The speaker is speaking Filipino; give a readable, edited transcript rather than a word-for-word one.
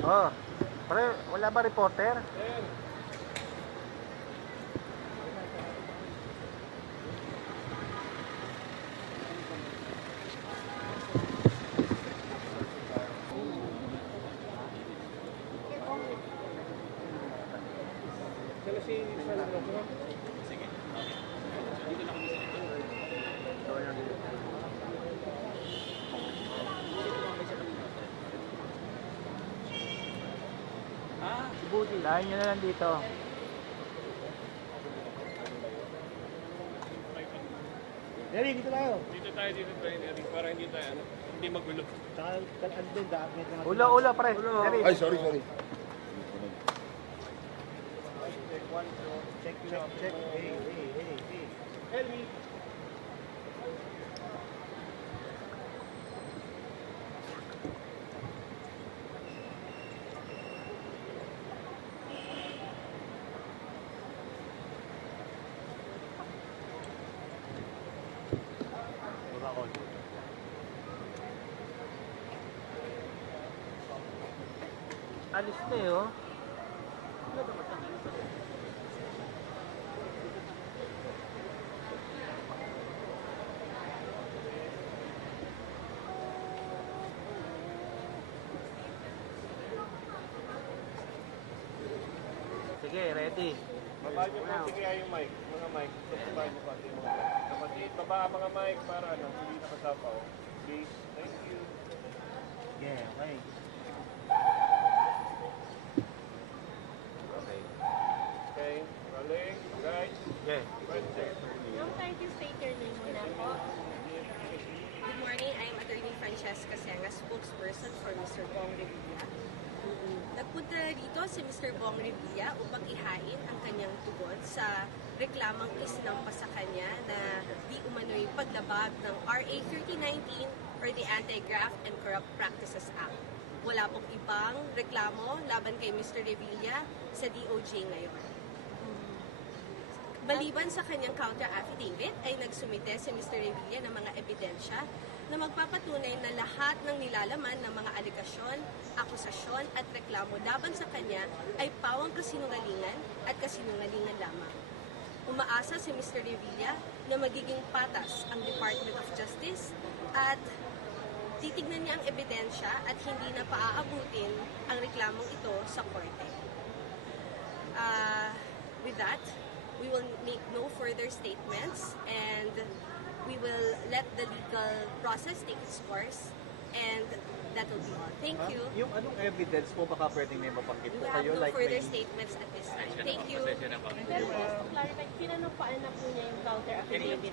Oh, pre, wala ba reporter? Dahil nyo na lang dito. Neri, dito tayo. Dito tayo, Neri, para hindi tayo, hindi magulo. Saka, ano din, dapat na. Ulo, pre. Dali. Ay, sorry. Check. Hey. Elmi! Alis na eh, oh. Sige, ready. Baba niyo po, sige yung mic, mga mic. Baba niyo pati yung mga mic. Kapatid, baba mga mic para hindi nakasapaw. Please, thank you. Yeah, okay. Okay, rolling, guys. Okay. Yung time to state your name muna po. Good morning, I'm Attorney Francesca Senga, spokesperson for Mr. Bong Revilla. Nagpunta na dito si Mr. Bong Revilla upang ihain ang kanyang tugon sa reklamang isinampa sa kanya na di umano'y paglabag ng RA 3019 or the Anti-Graft and Corrupt Practices Act. Wala pong ibang reklamo laban kay Mr. Revilla sa DOJ ngayon. Maliban sa kanyang counter-affidavit ay nagsumite si Mr. Revilla ng mga ebidensya na magpapatunay na lahat ng nilalaman ng mga aligasyon, akusasyon at reklamo laban sa kanya ay pawang kasinungalingan at kasinungalingan lamang. Umaasa si Mr. Revilla na magiging patas ang Department of Justice at titignan niya ang ebidensya at hindi na paaabutin ang reklamong ito sa korte. With that, we will make no further statements and we will let the legal process take its course and that will be all. Thank you. Yung anong evidence po baka pwedeng may mabanggit We po have kayo? no Like further may... statements at this time. Thank you. Pero just to clarify, pinanupaan na po niya yung counter affidavit